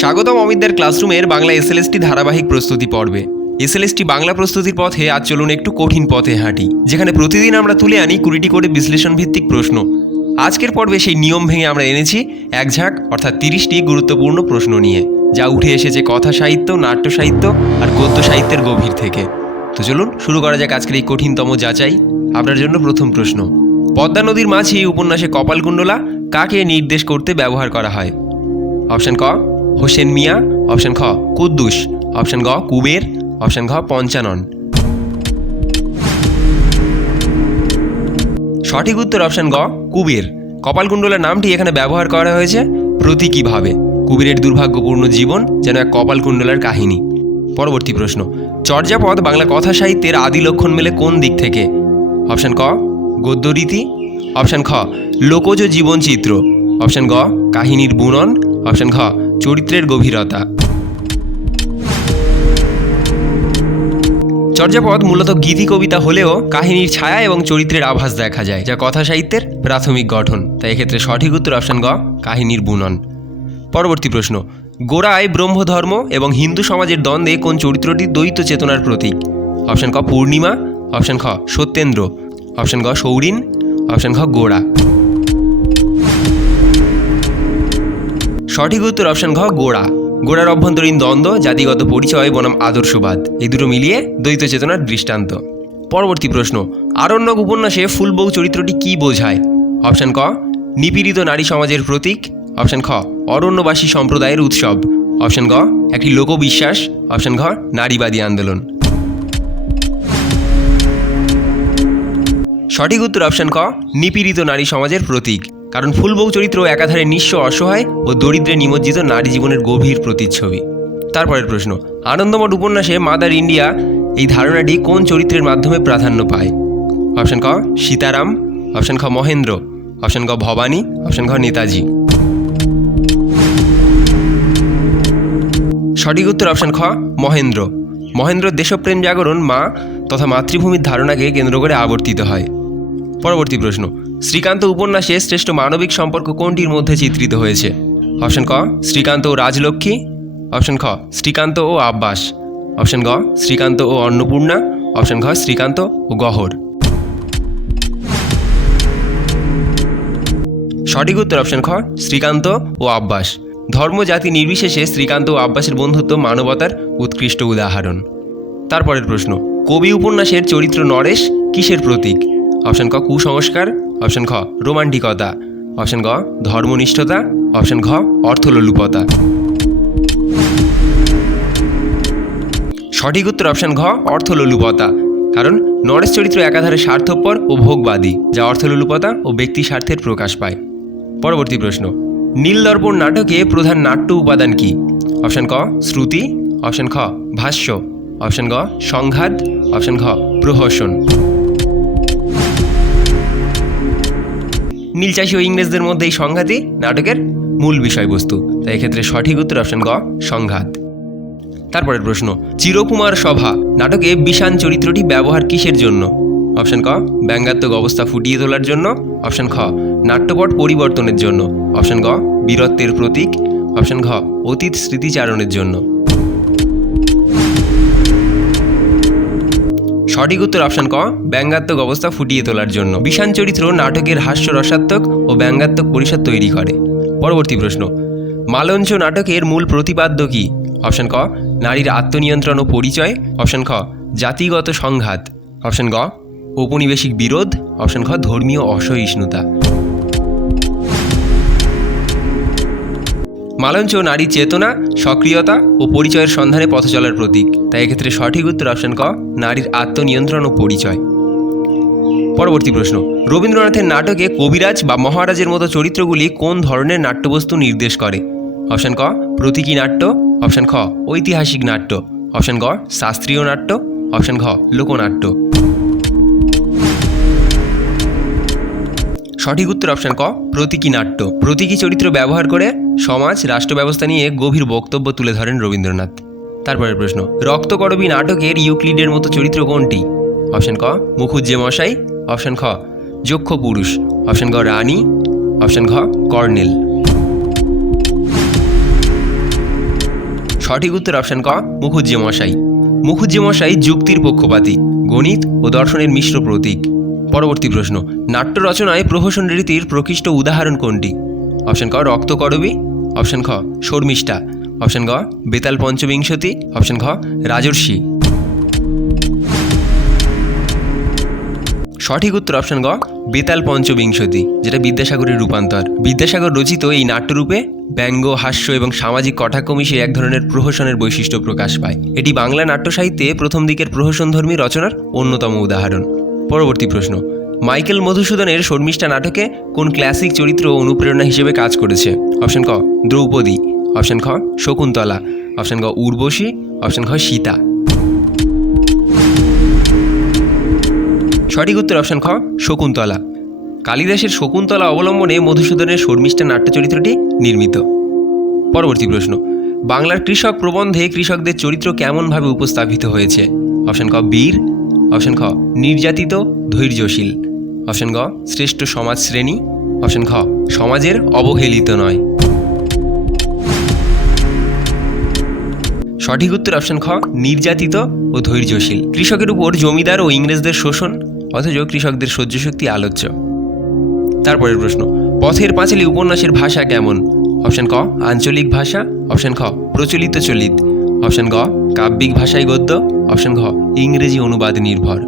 স্বাগতম অমিতদের ক্লাসরুমের বাংলা এসএলএসটি ধারাবাহিক প্রস্তুতি পর্বে। এসএলএসটি বাংলা প্রস্তুতির পথে আজ চলুন একটু কঠিন পথে হাঁটি, যেখানে প্রতিদিন আমরা তুলে আনি কুড়িটি করে বিশ্লেষণ ভিত্তিক প্রশ্ন। আজকের পর্বে সেই নিয়ম ভেঙে আমরা এনেছি এক ঝাঁক, অর্থাৎ তিরিশটি গুরুত্বপূর্ণ প্রশ্ন নিয়ে, যা উঠে এসেছে কথা সাহিত্য, নাট্য সাহিত্য আর গদ্য সাহিত্যের গভীর থেকে। তো চলুন, শুরু করা যাক আজকের এই কঠিনতম যাচাই। আপনার জন্য প্রথম প্রশ্ন, পদ্মা নদীর মাঝি উপন্যাসে কপালকুণ্ডলা কাকে নির্দেশ করতে ব্যবহার করা হয়? অপশন ক হোসেন মিয়া, অপশন খ, কুদ্দুস, অপশন গ, কুবের, অপশন ঘ, পঞ্চানন। সঠিক উত্তর অপশন গ, কুবের। কপালকুণ্ডলার নামটি এখানে ব্যবহার করা হয়েছে প্রতীকীভাবে। কুবেরের দুর্ভাগ্যপূর্ণ জীবন যেন এক কপালকুণ্ডলার কাহিনী। পরবর্তী প্রশ্ন, চর্যাপদ বাংলা কথা সাহিত্যের আদি লক্ষণ মেলে কোন দিক থেকে? অপশান ক, গদ্যরীতি। অপশান খ, লোকজ জীবনচিত্র। অপশন গ, কাহিনীর বুনন। অপশন ঘ চরিত্রের গভীরতা। চর্যাপদ মূলত গীতি কবিতা হলেও কাহিনীর ছায়া এবং চরিত্রের আভাস দেখা যায়, যা কথা সাহিত্যের প্রাথমিক গঠন। তাই এক্ষেত্রে সঠিক উত্তর অপশন গ, কাহিনীর বুনন। পরবর্তী প্রশ্ন, গোড়ায় ব্রহ্মধর্ম এবং হিন্দু সমাজের দ্বন্দ্বে কোন চরিত্রটি দ্বৈত চেতনার প্রতীক? অপশন ক, পূর্ণিমা অপশন খ, সত্যেন্দ্র অপশন গ, সৌরিন অপশন ঘ গোড়া। সঠিক উত্তর অপশন ঘ, গোড়া। গোড়ার অভ্যন্তরীণ দ্বন্দ্ব, জাতিগত পরিচয়, বনাম আদর্শবাদ। এই দুটো মিলিয়ে দ্বৈত চেতনার দৃষ্টান্ত। পরবর্তী প্রশ্ন, আরণ্যক উপন্যাসে ফুলবউ চরিত্রটি কি বোঝায়? অপশন ক, নিপীড়িত নারী সমাজের প্রতীক। অপশান খ, অরণ্যবাসী সম্প্রদায়ের উৎসব। অপশন গ, একটি লোকবিশ্বাস। অপশন ঘ, নারীবাদী আন্দোলন। সঠিক উত্তর অপশন ক, নিপীড়িত নারী সমাজের প্রতীক। কারণ ফুলবউ চরিত্র একাধারে নিঃস্ব অসহায় ও দরিদ্রে নিমজ্জিত নারী জীবনের গভীর প্রতিচ্ছবি। তারপরের প্রশ্ন, আনন্দমঠ উপন্যাসে মাদার ইন্ডিয়া এই ধারণাটি কোন চরিত্রের মাধ্যমে প্রাধান্য পায়? অপশন ক, সীতারাম, অপশন খ, মহেন্দ্র, অপশন ক ভবানী, অপশন খ নেতাজি। সঠিক উত্তর অপশন খ, মহেন্দ্র। মহেন্দ্র দেশপ্রেম জাগরণ মা তথা মাতৃভূমির ধারণাকে কেন্দ্র করে আবর্তিত হয়। পরবর্তী প্রশ্ন শ্রীকান্ত উপন্যাসে শ্রেষ্ঠ মানবিক সম্পর্ক কোনটির মধ্যে চিত্রিত হয়েছে? অপশন ক, শ্রীকান্ত ও রাজলক্ষ্মী। অপশন খ, শ্রীকান্ত ও আব্বাস। অপশন গ, শ্রীকান্ত ও অন্নপূর্ণা। অপশন ঘ, শ্রীকান্ত ও গহর। সঠিক উত্তর অপশন খ, শ্রীকান্ত ও আব্বাস। ধর্ম, জাতি নির্বিশেষে শ্রীকান্ত ও আব্বাসের বন্ধুত্ব, মানবতার উৎকৃষ্ট উদাহরণ। তারপরের প্রশ্ন, কবি উপন্যাসের চরিত্র নরেশ কিসের প্রতীক? অপশন ক, কুসংস্কার। অপশন খ রোমান্টিকতা। অপশন গ ধর্মনিষ্ঠতা। অপশন ঘ, অর্থলোলুপতা। সঠিক উত্তর অপশন ঘ, অর্থলোলুপতা। কারণ নরেশ চরিত্র একাধারে স্বার্থপর ও ভোগবাদী, যা অর্থলোলুপতা ও ব্যক্তি স্বার্থের প্রকাশ পায়। পরবর্তী প্রশ্ন, নীলদর্পণ নাটকে প্রধান নাট্য উপাদান কি? অপশন ক, শ্রুতি। অপশন খ ভাষ্য। অপশন গ সংঘাত। অপশন ঘ, প্রহসন। নীলচাষী ও ইংরেজদের মধ্যে এই সংঘাতই নাটকের মূল বিষয়বস্তু। তাই এক্ষেত্রে সঠিক উত্তর অপশন গ, সংঘাত। তারপরের প্রশ্ন, চিরকুমার সভা, নাটকে বিষাণ চরিত্রটি ব্যবহার কিসের জন্য? অপশন ক, ব্যঙ্গাত্মক অবস্থা ফুটিয়ে তোলার জন্য। অপশন খ, নাট্যপট পরিবর্তনের জন্য। অপশন গ, বীরত্বের প্রতীক। অপশন ঘ, অতীত স্মৃতিচারণের জন্য। সঠিক উত্তর অপশন ক, ব্যঙ্গাত্মক অবস্থা ফুটিয়ে তোলার জন্য। বিষাণ চরিত্র নাটকের হাস্য রসাত্মক ও ব্যঙ্গাত্মক পরিষদ তৈরি করে। পরবর্তী প্রশ্ন, মালঞ্চ নাটকের মূল প্রতিপাদ্য কি? অপশন ক, নারীর আত্মনিয়ন্ত্রণ ও পরিচয়। অপশন খ, জাতিগত সংঘাত। অপশন গ, ঔপনিবেশিক বিরোধ। অপশন খ, ধর্মীয় অসহিষ্ণুতা। মালঞ্চ নারীর চেতনা, সক্রিয়তা ও পরিচয়ের সন্ধানে পথ চলার প্রতীক। তাই এক্ষেত্রে সঠিক উত্তর অপশন ক, নারীর আত্মনিয়ন্ত্রণ ও পরিচয়। পরবর্তী প্রশ্ন, রবীন্দ্রনাথের নাটকে কবিরাজ বা মহারাজের মতো চরিত্রগুলি কোন ধরনের নাট্যবস্তু নির্দেশ করে? অপশান ক, প্রতীকী নাট্য অপশান খ, ঐতিহাসিক নাট্য অপশান গ, শাস্ত্রীয় নাট্য অপশন ঘ লোকনাট্য। সঠিক উত্তর অপশন ক, প্রতীকী নাট্য। প্রতীকী চরিত্র ব্যবহার করে সমাজ, রাষ্ট্র ব্যবস্থা নিয়ে গভীর বক্তব্য তুলে ধরেন রবীন্দ্রনাথ। তারপরের প্রশ্ন, রক্তকরবী নাটকের ইউক্লিডের মতো চরিত্র কোনটি? অপশান ক মুখুজ্জে মশাই অপশন খ যক্ষ পুরুষ অপশন গ, রানী। অপশান ঘ, কর্নেল। সঠিক উত্তর অপশন ক মুখুজ্জে মশাই মুখুজ্জে মশাই যুক্তির পক্ষপাতী, গণিত ও দর্শনের মিশ্র প্রতীক। পরবর্তী প্রশ্ন। নাট্য রচনায় প্রহসন রীতির প্রকৃষ্ট উদাহরণ কোনটি? অপশন ক রক্তকরবী অপশন খ, শর্মিষ্ঠা। অপশন গ, বেতাল পঞ্চবিংশতি। অপশন খ, রাজর্ষি। সঠিক উত্তর অপশন গ, বেতাল পঞ্চবিংশতি, যেটা বিদ্যাসাগরের রূপান্তর। বিদ্যাসাগর রচিত এই নাট্যরূপে ব্যঙ্গ, হাস্য এবং সামাজিক কটাক্ষ মিশিয়ে এক ধরনের প্রহসনের বৈশিষ্ট্য প্রকাশ পায়। এটি বাংলা নাট্য সাহিত্যে প্রথম দিকের প্রহসনধর্মী রচনার অন্যতম উদাহরণ। পরবর্তী প্রশ্ন। মাইকেল মধুসূদনের শর্মিষ্ঠা নাটকে কোন ক্লাসিক চরিত্র অনুপ্রেরণা হিসেবে কাজ করেছে? অপশন ক, দ্রৌপদী। অপশন খ, শকুন্তলা। অপশন ক উর্বশী। অপশন খ সীতা। সঠিক উত্তর অপশন খ, শকুন্তলা। কালিদাসের শকুন্তলা অবলম্বনে মধুসূদনের শর্মিষ্ঠা নাট্য চরিত্রটি নির্মিত। পরবর্তী প্রশ্ন, বাংলার কৃষক প্রবন্ধে কৃষকদের চরিত্র কেমনভাবে উপস্থাপিত হয়েছে? অপশন ক, বীর। অপশন খ, নির্যাতিত, ধৈর্যশীল। অপশন গ, শ্রেষ্ঠ সমাজ শ্রেণি। অপশন খ, সমাজের অবহেলিত নয়। সঠিক উত্তর অপশন খ, নির্যাতিত ও ধৈর্যশীল। কৃষকের উপর জমিদার ও ইংরেজদের শোষণ, অথচ কৃষকদের সহ্যশক্তি আলোচ্য। তারপরের প্রশ্ন, পথের পাঁচালী উপন্যাসের ভাষা কেমন? অপশন ক, আঞ্চলিক ভাষা। অপশন খ, প্রচলিত চলিত। অপশন গ, কাব্যিক ভাষায় গদ্য। অপশন ঘ, ইংরেজি অনুবাদ নির্ভর।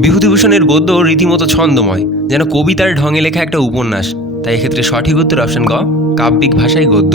বিভূতিভূষণের গদ্য রীতিমতো ছন্দময়, যেন কবিতার ঢঙে লেখা একটা উপন্যাস। তাই এক্ষেত্রে সঠিক উত্তর অপশন গ, কাব্যিক ভাষায় গদ্য।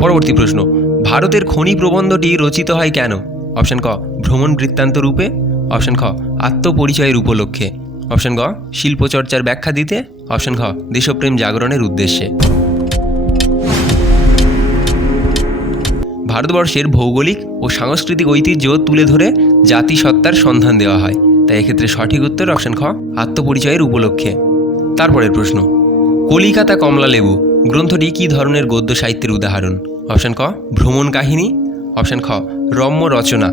পরবর্তী প্রশ্ন, ভারতের খনি প্রবন্ধটি রচিত হয় কেন? অপশন ক, ভ্রমণ বৃত্তান্ত রূপে। অপশন খ, আত্মপরিচয়ের উপলক্ষে। অপশন গ, শিল্পচর্চার ব্যাখ্যা দিতে। অপশন খ দেশপ্রেম জাগরণের উদ্দেশ্যে। ভারতবর্ষের ভৌগোলিক ও সাংস্কৃতিক ঐতিহ্য তুলে ধরে জাতিসত্তার সন্ধান দেওয়া হয়। তাই এক্ষেত্রে সঠিক উত্তর অপশন খ, আত্মপরিচয়ের উপলক্ষে। তারপরের প্রশ্ন, কলিকাতা কমলা লেবু, গ্রন্থটি কী ধরনের গদ্য সাহিত্যের উদাহরণ? অপশন ক, ভ্রমণ কাহিনী। অপশন খ, রম্য রচনা।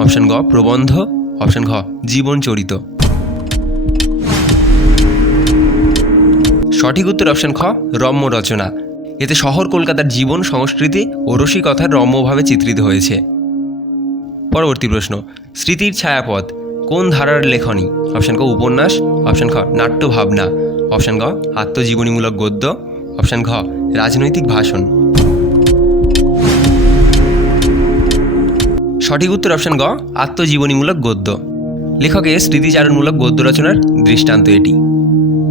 অপশন গ, প্রবন্ধ। অপশন ঘ, জীবন চরিত। সঠিক উত্তর অপশন খ, রম্য রচনা। এতে শহর কলকাতার জীবন, সংস্কৃতি ও রসিকতার রম্যভাবে চিত্রিত হয়েছে। পরবর্তী প্রশ্ন, স্মৃতির ছায়াপথ, কোন ধারার লেখনী? অপশন ক, উপন্যাস, অপশান খ নাট্য ভাবনা অপশান গ, আত্মজীবনীমূলক গদ্য, অপশান ঘ, রাজনৈতিক ভাষণ। সঠিক উত্তর অপশন গ, আত্মজীবনীমূলক গদ্য। লেখকের স্মৃতিচারণমূলক গদ্য রচনার দৃষ্টান্ত এটি।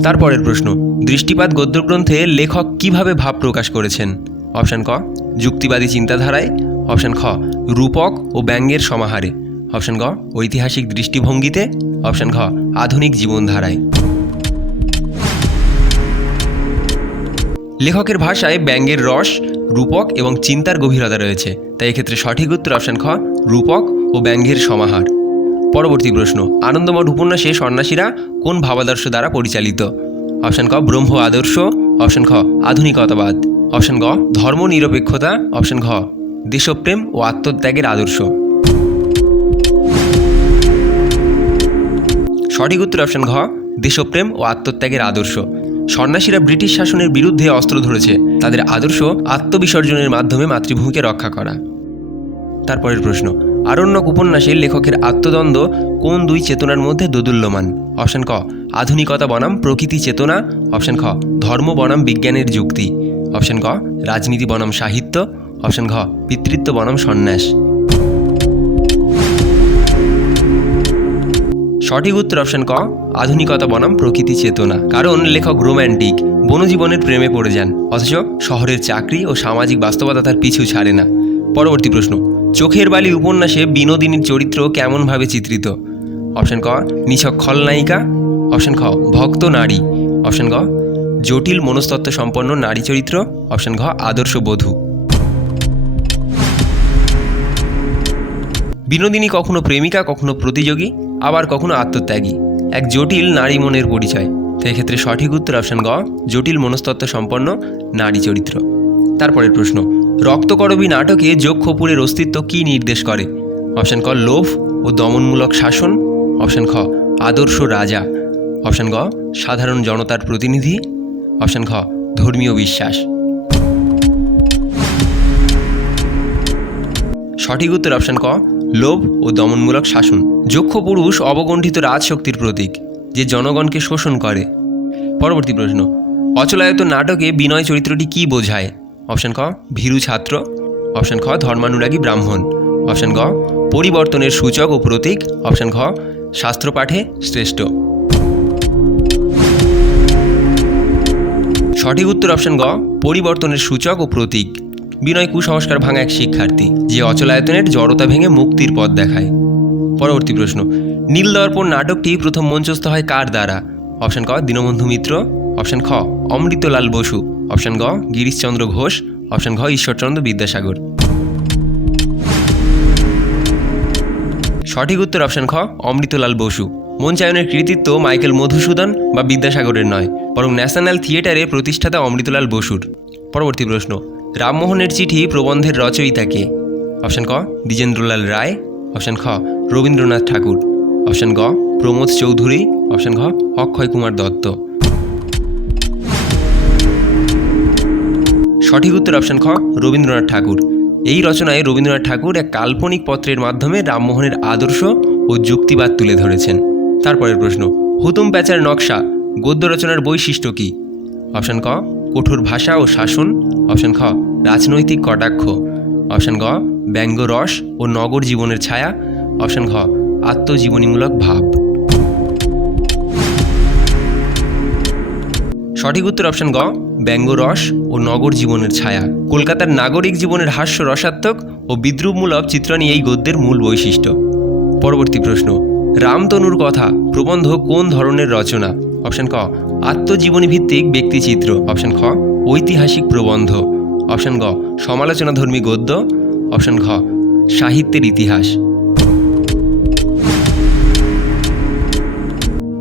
তারপরের প্রশ্ন দৃষ্টিপাত গদ্যগ্রন্থে লেখক কীভাবে ভাব প্রকাশ করেছেন? অপশন ক, যুক্তিবাদী চিন্তাধারায়। অপশন খ, রূপক ও ব্যঙ্গের সমাহারে। অপশন গ, ঐতিহাসিক দৃষ্টিভঙ্গিতে। অপশন ঘ, আধুনিক জীবনধারায়। লেখকের ভাষায় ব্যঙ্গের রস, রূপক এবং চিন্তার গভীরতা রয়েছে। তাই এক্ষেত্রে সঠিক উত্তর অপশন খ, রূপক ও ব্যঙ্গের সমাহার। পরবর্তী প্রশ্ন, আনন্দমঠ উপন্যাসে সন্ন্যাসীরা কোন ভাবাদর্শ দ্বারা পরিচালিত? অপশন ক, ব্রহ্ম আদর্শ। অপশন খ, আধুনিকতাবাদ। অপশন গ ধর্ম নিরপেক্ষতা অপশন ঘ, দেশপ্রেম ও আত্মত্যাগের আদর্শ। সঠিক উত্তর অপশন ঘ, দেশপ্রেম ও আত্মত্যাগের আদর্শ। সন্ন্যাসীরা ব্রিটিশ শাসনের বিরুদ্ধে অস্ত্র ধরেছে। তাদের আদর্শ আত্মবিসর্জনের মাধ্যমে মাতৃভূমিকে রক্ষা করা। তারপরের প্রশ্ন আরণ্যক উপন্যাসে লেখকের আত্মদ্বন্দ্ব কোন দুই চেতনার মধ্যে দোদুল্যমান? অপশন ক, আধুনিকতা বনাম প্রকৃতি চেতনা। অপশন খ, ধর্ম বনাম বিজ্ঞানের যুক্তি। অপশন ক, রাজনীতি বনাম সাহিত্য। অপশন ঘ, পিতৃত্ব বনাম সন্ন্যাস। সঠিক উত্তর অপশন ক, আধুনিকতা বনাম প্রকৃতি চেতনা। কারণ লেখক রোম্যান্টিক, বনজীবনের প্রেমে পড়ে যান। অথচ শহরের চাকরি ও সামাজিক বাস্তবতা তার পিছু ছাড়ে না। পরবর্তী প্রশ্ন চোখের বালি উপন্যাসে বিনোদিনীর চরিত্র কেমনভাবে চিত্রিত? অপশন ক, নিছক খলনায়িকা। অপশন খ, ভক্ত নারী। অপশন গ, জটিল মনস্তত্ত্ব সম্পন্ন নারী চরিত্র। অপশন ঘ আদর্শ বধূ। বিনোদিনী কখনো প্রেমিকা, কখনো প্রতিযোগী, আবার কখনো আত্মত্যাগী। এক জটিল নারী মনের পরিচয়। তো এক্ষেত্রে সঠিক উত্তর অপশন গ, জটিল মনস্তত্ত্ব সম্পন্ন নারী চরিত্র। তারপরের প্রশ্ন রক্তকরবী নাটকে যোগ খপুরের অস্তিত্ব কি নির্দেশ করে? অপশান ক, লোভ ও দমনমূলক শাসন। অপশান খ, আদর্শ রাজা। অপশান গ, সাধারণ জনতার প্রতিনিধি। অপশান খ, ধর্মীয় বিশ্বাস। সঠিক উত্তর অপশান ক, লোভ ও দমনমূলক শাসন। যক্ষ পুরুষ অবগণ্ঠিত রাজশক্তির প্রতীক, যে জনগণকে শোষণ করে। পরবর্তী প্রশ্ন, অচলায়ত নাটকে বিনয় চরিত্রটি কি বোঝায়? অপশন ক, ভীরু ছাত্র। অপশন খ, ধর্মানুরাগী ব্রাহ্মণ। অপশন গ, পরিবর্তনের সূচক ও প্রতীক। অপশন ঘ শাস্ত্রপাঠে শ্রেষ্ঠ। সঠিক উত্তর অপশন গ, পরিবর্তনের সূচক ও প্রতীক। বিনয় কুসংস্কার ভাঙা এক শিক্ষার্থী, যে অচলায়তনের জড়তা ভেঙে মুক্তির পথ দেখায়। পরবর্তী প্রশ্ন, নীল দর্পণ নাটকটি প্রথম মঞ্চস্থ হয় কার দ্বারা? অপশন ক, দীনবন্ধু মিত্র। অপশন খ, অমৃতলাল বসু। অপশন গ, গিরিশচন্দ্র ঘোষ। অপশন ঘ, ঈশ্বরচন্দ্র বিদ্যাসাগর। সঠিক উত্তর অপশন খ, অমৃতলাল বসু। মঞ্চায়নের কৃতিত্ব মাইকেল মধুসূদন বা বিদ্যাসাগরের নয়, বরং ন্যাশনাল থিয়েটারে প্রতিষ্ঠাতা অমৃতলাল বসুর। পরবর্তী প্রশ্ন, রামমোহনের চিঠি প্রবন্ধের রচয়িতা কে? অপশন ক, দ্বিজেন্দ্রলাল রায়। অপশন খ, রবীন্দ্রনাথ ঠাকুর। অপশন গ, প্রমোদ চৌধুরী। অপশন ঘ, অক্ষয় কুমার দত্ত। সঠিক উত্তর অপশন খ, রবীন্দ্রনাথ ঠাকুর। এই রচনায় রবীন্দ্রনাথ ঠাকুর এক কাল্পনিক পত্রের মাধ্যমে রামমোহনের আদর্শ ও যুক্তিবাদ তুলে ধরেছেন। তারপরের প্রশ্ন, হুতুম প্যাচার নকশা, গদ্য রচনার বৈশিষ্ট্য কী? অপশন ক, কঠোর ভাষা ও শাসন। অপশন খ, রাজনৈতিক কটাক্ষ। অপশন গ, ব্যঙ্গ রস ও নগর জীবনের ছায়া। অপশন ঘ, আত্মজীবনীমূলক ভাব। সঠিক উত্তর অপশন গ ব্যঙ্গ রস ও নগর জীবনের ছায়া। কলকাতার নাগরিক জীবনের হাস্য রসাত্মক ও বিদ্রুপমূলক চিত্রণী এই গদ্যের মূল বৈশিষ্ট্য। পরবর্তী প্রশ্ন, রামতনুর কথা প্রবন্ধ কোন ধরনের রচনা? অপশন ক, আত্মজীবনী ভিত্তিক ব্যক্তিচিত্র। অপশন খ, ঐতিহাসিক প্রবন্ধ। অপশন গ, সমালোচনাধর্মী গদ্য। অপশন ঘ, সাহিত্যের ইতিহাস।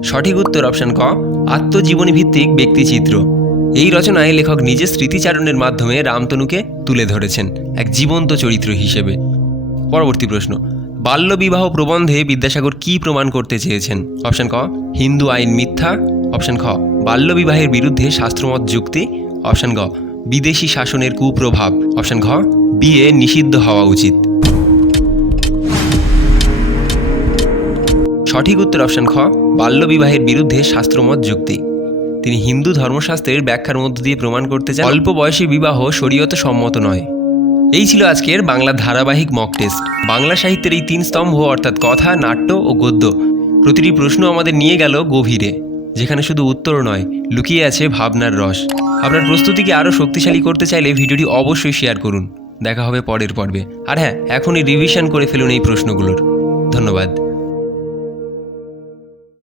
সঠিক উত্তর অপশন ক, আত্মজীবনী ভিত্তিক ব্যক্তিচিত্র। এই রচনায় লেখক নিজের স্মৃতিচারণের মাধ্যমে রামতনুকে তুলে ধরেছেন এক জীবন্ত চরিত্র হিসেবে। পরবর্তী প্রশ্ন, বাল্যবিবাহ প্রবন্ধে বিদ্যাসাগর কি প্রমাণ করতে চেয়েছেন? অপশন ক, হিন্দু আইন মিথ্যা। অপশন খ, বাল্যবিবাহের বিরুদ্ধে শাস্ত্রমত যুক্তি। অপশন গ, বিদেশি শাসনের কুপ্রভাব। অপশন ঘ, বিয়ে নিষিদ্ধ হওয়া উচিত। সঠিক উত্তর অপশন খ, বাল্যবিবাহের বিরুদ্ধে শাস্ত্রমত যুক্তি। তিনি হিন্দু ধর্মশাস্ত্রের ব্যাখ্যার মধ্য দিয়ে প্রমাণ করতে চান, অল্প বয়সী বিবাহ শরীয়ত সম্মত নয়। এই ছিল আজকের বাংলা ধারাবাহিক মক টেস্ট বাংলা সাহিত্যের এই তিন স্তম্ভ, অর্থাৎ কথা, নাট্য ও গদ্য, প্রতিটি প্রশ্ন আমাদের নিয়ে গেল গভীরে, যেখানে শুধু উত্তর নয়, লুকিয়ে আছে ভাবনার রস। আপনার প্রস্তুতিকে আরও শক্তিশালী করতে চাইলে ভিডিওটি অবশ্যই শেয়ার করুন। দেখা হবে পরের পর্বে। আর হ্যাঁ এখনই রিভিশন করে ফেলুন এই প্রশ্নগুলোর। ধন্যবাদ।